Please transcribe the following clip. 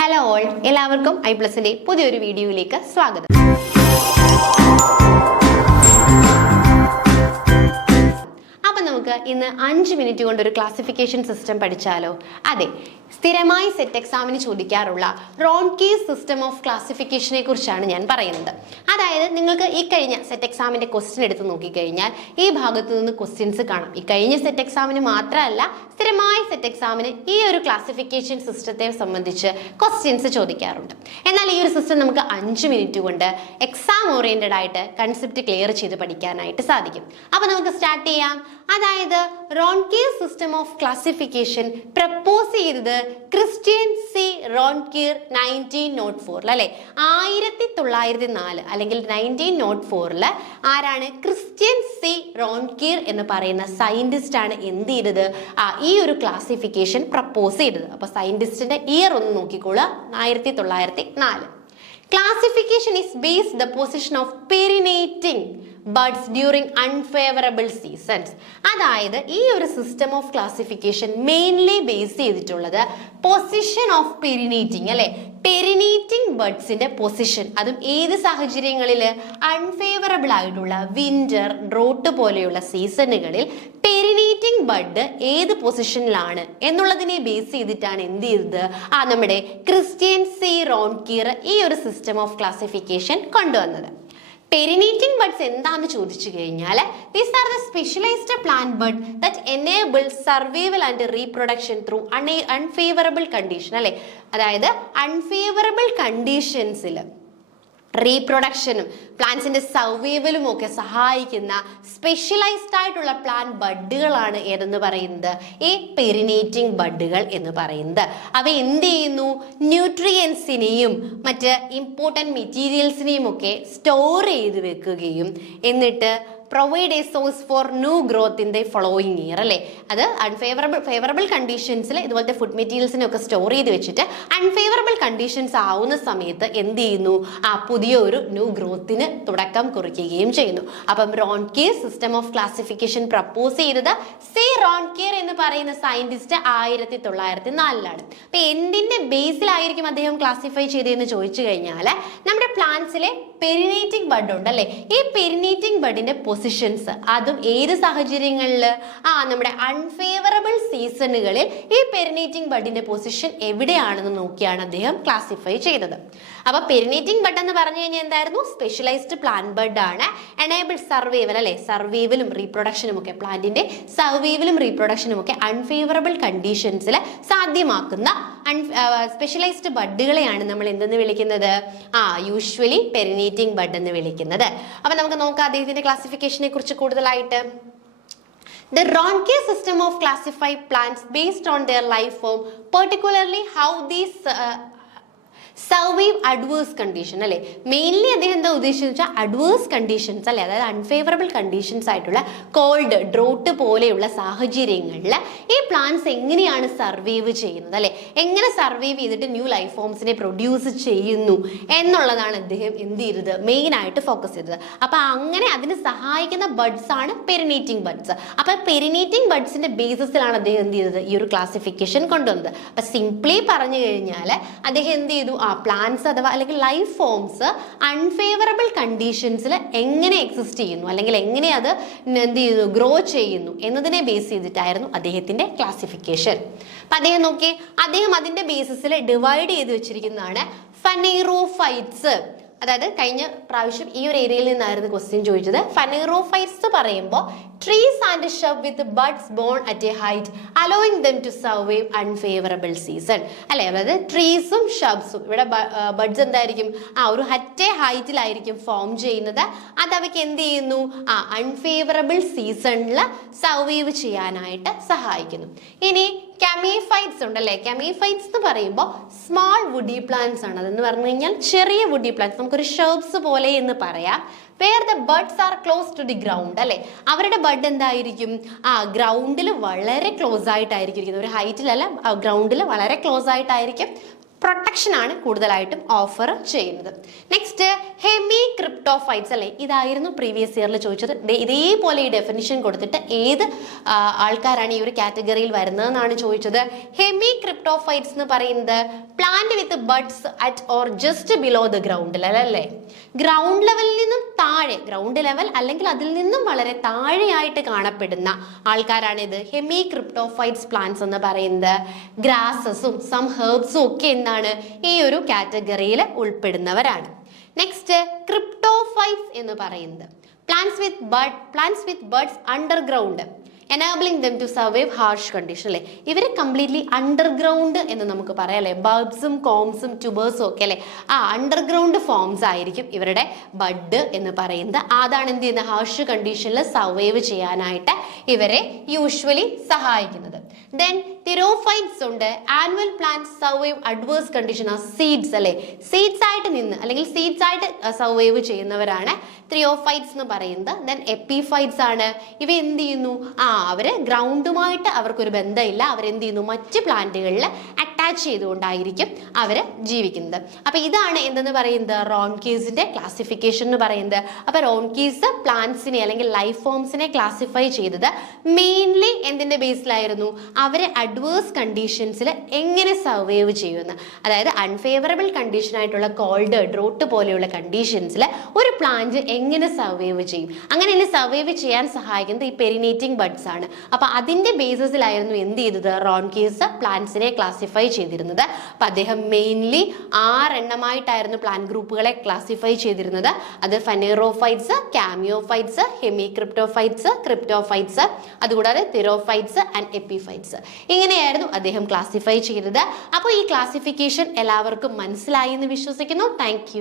Hello all, എല്ലാവർക്കും ഐപ്ലസിന്റെ പുതിയൊരു വീഡിയോയിലേക്ക് സ്വാഗതം. അപ്പം നമുക്ക് ഇന്ന് 5 മിനിറ്റ് കൊണ്ട് ഒരു ക്ലാസിഫിക്കേഷൻ സിസ്റ്റം പഠിച്ചാലോ? അതെ, സ്ഥിരമായി സെറ്റ് എക്സാമിന് ചോദിക്കാറുള്ള റോൺകീസ് സിസ്റ്റം ഓഫ് ക്ലാസിഫിക്കേഷനെ കുറിച്ചാണ് ഞാൻ പറയുന്നത്. അതായത് നിങ്ങൾക്ക് ഈ കഴിഞ്ഞ സെറ്റ് എക്സാമിന്റെ ക്വസ്റ്റ്യൻ എടുത്ത് നോക്കിക്കഴിഞ്ഞാൽ ഈ ഭാഗത്തു നിന്ന് ക്വസ്റ്റ്യൻസ് കാണാം. ഈ കഴിഞ്ഞ സെറ്റ് എക്സാമിന് മാത്രമല്ല, സ്ഥിരമായി സെറ്റ് എക്സാമിന് ഈ ഒരു ക്ലാസിഫിക്കേഷൻ സിസ്റ്റത്തെ സംബന്ധിച്ച് ക്വസ്റ്റ്യൻസ് ചോദിക്കാറുണ്ട്. എന്നാൽ ഈ ഒരു സിസ്റ്റം നമുക്ക് 5 മിനിറ്റ് കൊണ്ട് എക്സാം ഓറിയന്റഡ് ആയിട്ട് കൺസെപ്റ്റ് ക്ലിയർ ചെയ്ത് പഠിക്കാനായിട്ട് സാധിക്കും. അപ്പൊ നമുക്ക് സ്റ്റാർട്ട് ചെയ്യാം. അതായത് റോൺകീസ് സിസ്റ്റം ഓഫ് ക്ലാസിഫിക്കേഷൻ പ്രപ്പോസ് ചെയ്തത് ക്രിസ്ത്യൻ സി റോൺകീർ 1904 അല്ലെ, 1904 അല്ലെങ്കിൽ 1904 ആരാണ്? ക്രിസ്ത്യൻ സി റോൺകീർ എന്ന് പറയുന്ന സയന്റിസ്റ്റ് ആണ് എന്ത് ചെയ്തത്? ഈ ഒരു ക്ലാസിഫിക്കേഷൻ പ്രപ്പോസ് ചെയ്തത്. അപ്പൊ സയന്റിസ്റ്റിന്റെ ഇയർ ഒന്ന് നോക്കിക്കോളൂ, 1904. Classification is based the position of perinating buds during unfavorable seasons. അതായത് ഈ ഒരു system of classification mainly base ചെയ്തിട്ടുള്ളത് പൊസിഷൻ ഓഫ് പെരിനേറ്റിംഗ് അല്ലെ, പെരിനേറ്റിംഗ് ബഡ്സിന്റെ പൊസിഷൻ, അതും ഏത് സാഹചര്യങ്ങളിൽ? അൺഫേവറബിൾ ആയിട്ടുള്ള വിന്റർ, ഡ്രോട്ട് പോലെയുള്ള സീസണുകളിൽ പെരിനേറ്റിംഗ് ബഡ് ഏത് പൊസിഷനിലാണ് എന്നുള്ളതിനെ ബേസ് ചെയ്തിട്ടാണ് എന്ത് ചെയ്തത്? നമ്മുടെ ക്രിസ്ത്യൻ സി റോൺകീർ ഈ ഒരു സിസ്റ്റം ഓഫ് ക്ലാസിഫിക്കേഷൻ കൊണ്ടുവന്നത്. പെരിനേറ്റിംഗ് ബഡ്സ് എന്താണെന്ന് ചോദിച്ചു കഴിഞ്ഞാൽ, these are the specialised plant bud that enable survival and reproduction through unfavourable condition അല്ലെ. അതായത് അൺഫേവറബിൾ കണ്ടീഷൻസിൽ റീപ്രൊഡക്ഷനും പ്ലാന്റ്സിന്റെ സർവൈവലും ഒക്കെ സഹായിക്കുന്ന സ്പെഷ്യലൈസ്ഡ് ആയിട്ടുള്ള പ്ലാന്റ് ബഡുകളാണ് ഏതെന്ന് പറയുന്നത്? ഈ പെരിനേറ്റിംഗ് ബഡുകൾ എന്ന് പറയുന്നത്. അവ എന്ത് ചെയ്യുന്നു? ന്യൂട്രിയൻസിനെയും മറ്റ് ഇമ്പോർട്ടൻറ്റ് മെറ്റീരിയൽസിനെയും ഒക്കെ സ്റ്റോർ ചെയ്ത് വെക്കുകയും എന്നിട്ട് provide a source for new growth in the following year അല്ലേ. അത് ഫേവറബിൾ കണ്ടീഷൻസിൽ ഇതുപോലത്തെ ഫുഡ് മെറ്റീരിയൽസിനെ ഒക്കെ സ്റ്റോർ ചെയ്ത് വെച്ചിട്ട് അൺഫേവറബിൾ കണ്ടീഷൻസ് ആവുന്ന സമയത്ത് എന്ത് ചെയ്യുന്നു? പുതിയ ഒരു ന്യൂ ഗ്രോത്തിന് തുടക്കം കുറിക്കുകയും ചെയ്യുന്നു. അപ്പം റോൺകീർ സിസ്റ്റം ഓഫ് ക്ലാസിഫിക്കേഷൻ പ്രപ്പോസ് ചെയ്തത് സി റോൺകീർ എന്ന് പറയുന്ന സയന്റിസ്റ്റ് 1904. അപ്പൊ എന്തിന്റെ ബേസിലായിരിക്കും അദ്ദേഹം ക്ലാസിഫൈ ചെയ്തതെന്ന് ചോദിച്ചു കഴിഞ്ഞാൽ, നമ്മുടെ പ്ലാന്റ്സിലെ പെരിനേറ്റിംഗ് ബഡ് ഉണ്ടല്ലേ, ഈ പെരിനേറ്റിംഗ് ബഡിന്റെ പൊസിഷൻസ്, അതും ഏത് സാഹചര്യങ്ങളിൽ? നമ്മുടെ അൺഫേവറബിൾ സീസണുകളിൽ ഈ പെരിനേറ്റിംഗ് ബഡിന്റെ പൊസിഷൻ എവിടെയാണെന്ന് നോക്കിയാണ് അദ്ദേഹം ക്ലാസിഫൈ ചെയ്തത്. അപ്പൊ പെരിനേറ്റിംഗ് ബഡ് എന്ന് പറഞ്ഞു കഴിഞ്ഞാൽ എന്തായിരുന്നു? സ്പെഷ്യലൈസ്ഡ് പ്ലാന്റ് ബഡ് ആണ്. എനേബിൾ സർവൈവൽ അല്ലെ, സർവൈവലും റീപ്രൊഡക്ഷനും ഒക്കെ, പ്ലാന്റിന്റെ സർവൈവലും റീപ്രൊഡക്ഷനും ഒക്കെ അൺഫേവറബിൾ കണ്ടീഷൻസിൽ സാധ്യമാക്കുന്ന സ്പെഷ്യലൈസ്ഡ് ബഡുകളെയാണ് നമ്മൾ എന്തെന്ന് വിളിക്കുന്നത്? യൂഷ്വലി പെരിനേറ്റിംഗ് ബഡ് എന്ന് വിളിക്കുന്നത്. അപ്പൊ നമുക്ക് നോക്കാം അദ്ദേഹത്തിന്റെ ക്ലാസിഫിക്കേഷനെ കുറിച്ച് കൂടുതലായിട്ട്. The Ronke system of classify plants based on their life form, particularly how these survive adverse condition അല്ലെ. മെയിൻലി അദ്ദേഹം എന്താ ഉദ്ദേശിച്ച അഡ്വേഴ്സ് കണ്ടീഷൻസ് അല്ലെ, അതായത് അൺഫേവറബിൾ കണ്ടീഷൻസ് ആയിട്ടുള്ള കോൾഡ്, ഡ്രോട്ട് പോലെയുള്ള സാഹചര്യങ്ങളിൽ ഈ പ്ലാന്റ്സ് എങ്ങനെയാണ് സർവൈവ് ചെയ്യുന്നത് അല്ലെ, എങ്ങനെ സർവൈവ് ചെയ്തിട്ട് ന്യൂ ലൈഫ് ഫോംസിനെ പ്രൊഡ്യൂസ് ചെയ്യുന്നു എന്നുള്ളതാണ് അദ്ദേഹം എന്ത് ചെയ്തത്? മെയിൻ ആയിട്ട് ഫോക്കസ് ചെയ്തത്. അപ്പൊ അങ്ങനെ അതിന് സഹായിക്കുന്ന ബഡ്സ് ആണ് പെരിനേറ്റിംഗ് ബഡ്സ്. അപ്പൊ പെരിനേറ്റിംഗ് ബഡ്സിന്റെ ബേസിസിലാണ് അദ്ദേഹം എന്ത് ചെയ്തത്? ഈ ഒരു ക്ലാസിഫിക്കേഷൻ കൊണ്ടുവന്നത്. അപ്പൊ സിംപ്ലി പറഞ്ഞു കഴിഞ്ഞാൽ അദ്ദേഹം എന്ത് ചെയ്തു? പ്ലാന്റ്സ് അഥവാ അല്ലെങ്കിൽ ലൈഫ് ഫോംസ് അൺഫേവറബിൾ കണ്ടീഷൻസിൽ എങ്ങനെ എക്സിസ്റ്റ് ചെയ്യുന്നു അല്ലെങ്കിൽ എങ്ങനെ അത് എന്ത് ചെയ്യുന്നു? ഗ്രോ ചെയ്യുന്നു എന്നതിനെ ബേസ് ചെയ്തിട്ടായിരുന്നു അദ്ദേഹത്തിന്റെ ക്ലാസിഫിക്കേഷൻ. അപ്പൊ അദ്ദേഹം നോക്കി, അദ്ദേഹം അതിന്റെ ബേസിസിൽ ഡിവൈഡ് ചെയ്ത് വെച്ചിരിക്കുന്നതാണ് ഫനൈറോഫൈറ്റ്സ്. അതായത് കഴിഞ്ഞ പ്രാവശ്യം ഈ ഒരു ഏരിയയിൽ നിന്നായിരുന്നു ക്വസ്റ്റ്യൻ ചോദിച്ചത്. ഫനൈറോഫൈറ്റ്സ് പറയുമ്പോൾ trees and shrub with buds born at a height allowing them to survive unfavourable season അല്ലെ. അതായത് ട്രീസും ഷബ്സും ഇവിടെ ബഡ്സ് എന്തായിരിക്കും? ഒരു അറ്റ് എ ഹൈറ്റിലായിരിക്കും ഫോം ചെയ്യുന്നത്. അത് അവയ്ക്ക് എന്ത് ചെയ്യുന്നു? അൺഫേവറബിൾ സീസണിൽ സർവൈവ് ചെയ്യാനായിട്ട് സഹായിക്കുന്നു. ഇനി കെമീഫൈറ്റ്സ് ഉണ്ടല്ലേ. കെമീഫൈറ്റ്സ് എന്ന് പറയുമ്പോൾ സ്മാൾ വുഡി പ്ലാന്റ്സ് ആണ്. അതെന്ന് പറഞ്ഞു കഴിഞ്ഞാൽ ചെറിയ വുഡി പ്ലാന്റ്സ്, നമുക്കൊരു ഷെർബ്സ് പോലെ എന്ന് പറയാം. Where the buds are close to the ground അല്ലെ. അവരുടെ ബഡ് എന്തായിരിക്കും? ഗ്രൗണ്ടിൽ വളരെ ക്ലോസ് ആയിട്ടായിരിക്കും ഇരിക്കുന്നത്. ഒരു ഹൈറ്റിലല്ല, ഗ്രൗണ്ടിൽ വളരെ ക്ലോസ് ആയിട്ടായിരിക്കും പ്രൊട്ടക്ഷൻ ആണ് കൂടുതലായിട്ടും ഓഫർ ചെയ്യുന്നത്. നെക്സ്റ്റ് ഹെമി ക്രിപ്റ്റോഫൈറ്റ്സ് അല്ലേ, ഇതായിരുന്നു പ്രീവിയസ് ഇയറിൽ ചോദിച്ചത്. ഇതേപോലെ ഈ ഡെഫിനിഷൻ കൊടുത്തിട്ട് ഏത് ആൾക്കാരാണ് ഈ ഒരു കാറ്റഗറിയിൽ വരുന്നതെന്നാണ് ചോദിച്ചത്. ഹെമി ക്രിപ്റ്റോഫൈറ്റ്സ് എന്ന് പറയുന്നത് plant with buds at or just below the ground level അല്ലേ, ഗ്രൗണ്ട് ലെവലിൽ നിന്നും താഴെ, ഗ്രൗണ്ട് ലെവൽ അല്ലെങ്കിൽ അതിൽ നിന്നും വളരെ താഴെയായിട്ട് കാണപ്പെടുന്ന ആൾക്കാരാണിത് ഹെമി ക്രിപ്റ്റോഫൈറ്റ്സ് പ്ലാന്റ്സ് എന്ന് പറയുന്നത്. ഗ്രാസസും സം ഹെർബ്സും ഒക്കെ എന്താണ് ഈ ഒരു കാറ്റഗറിയിൽ ഉൾപ്പെടുന്നവരാണ്. നെക്സ്റ്റ് ക്രിപ്റ്റോഫൈറ്റ്സ് എന്ന് പറയുന്നത് plants with buds underground enabling them to survive harsh condition അല്ലേ, ഇവർ കംപ്ലീറ്റ്ലി അണ്ടർഗ്രൗണ്ട് എന്ന് നമുക്ക് പറയാം അല്ലേ. ബൾബ്സും കോംസും ട്യൂബേഴ്സും ഒക്കെ അല്ലേ, ആ അണ്ടർഗ്രൗണ്ട് ഫോംസ് ആയിരിക്കും ഇവരുടെ ബഡ് എന്ന് പറയുന്നത്. അതാണ് എന്ത് ചെയ്യുന്നത്, ഹാർഷ് കണ്ടീഷനിൽ സർവൈവ് ചെയ്യാനായിട്ട് ഇവരെ യൂഷ്വലി സഹായിക്കുന്നത്. ദെൻ തിരോഫൈറ്റ്സ് ഉണ്ട്. Annual plants survive adverse condition ആ സീഡ്സ് അല്ലേ, സീഡ്സ് ആയിട്ട് നിന്ന് അല്ലെങ്കിൽ സീഡ്സ് ആയിട്ട് സർവൈവ് ചെയ്യുന്നവരാണ് തിരോഫൈറ്റ്സ് എന്ന് പറയുന്നത്. ദെൻ എപ്പിഫൈറ്റ്സ് ആണ്. ഇവ എന്ത് ചെയ്യുന്നു, അവര് ഗ്രൗണ്ടുമായിട്ട് അവർക്കൊരു ബന്ധമില്ല, അവരെന്ത് ചെയ്യുന്നു, മറ്റ് പ്ലാന്റുകളിൽ അറ്റാച്ച് ചെയ്തുകൊണ്ടായിരിക്കും അവര് ജീവിക്കുന്നത്. അപ്പൊ ഇതാണ് എന്തെന്ന് പറയുന്നത്, റോൺകീസിന്റെ ക്ലാസിഫിക്കേഷൻ എന്ന് പറയുന്നത്. അപ്പൊ റോൺകീസ് പ്ലാന്റ്സിനെ അല്ലെങ്കിൽ ലൈഫ് ഫോംസിനെ ക്ലാസിഫൈ ചെയ്തത് മെയിൻലി എന്തിന്റെ ബേസിലായിരുന്നു, അവരെ അഡ്വേഴ്സ് കണ്ടീഷൻസിൽ എങ്ങനെ സർവൈവ് ചെയ്യുമെന്ന്. അതായത് അൺഫേവറബിൾ കണ്ടീഷൻ ആയിട്ടുള്ള കോൾഡ്, ഡ്രോട്ട് പോലെയുള്ള കണ്ടീഷൻസിൽ ഒരു പ്ലാന്റ് എങ്ങനെ സർവൈവ് ചെയ്യും, അങ്ങനെ സർവൈവ് ചെയ്യാൻ സഹായിക്കുന്നത് ഈ പെരിനേറ്റിംഗ് ബഡ്സ് ആണ്. അപ്പൊ അതിന്റെ ബേസിസിലായിരുന്നു എന്ത് ചെയ്തത്, റോൺകീസ് പ്ലാന്റ്സിനെ ക്ലാസിഫൈ ചെയ്തിരുന്നത്. അപ്പൊ അദ്ദേഹം മെയിൻലി 6 എണ്ണമായിട്ടായിരുന്നു പ്ലാന്റ് ഗ്രൂപ്പുകളെ ക്ലാസിഫൈ ചെയ്തിരുന്നത്. അത് ഫെനേറോഫൈറ്റ്സ്, കാമിയോഫൈറ്റ്സ്, ഹെമിക്രിപ്റ്റോഫൈറ്റ്സ്, ക്രിപ്റ്റോഫൈറ്റ്സ്, അതുകൂടാതെ തിരോഫൈറ്റ്സ് ആൻഡ് എപ്പിഫൈറ്റ്സ്, ഇങ്ങനെയായിരുന്നു അദ്ദേഹം ക്ലാസിഫൈ ചെയ്തത്. അപ്പോൾ ഈ ക്ലാസിഫിക്കേഷൻ എല്ലാവർക്കും മനസ്സിലായി എന്ന് വിശ്വസിക്കുന്നു. താങ്ക്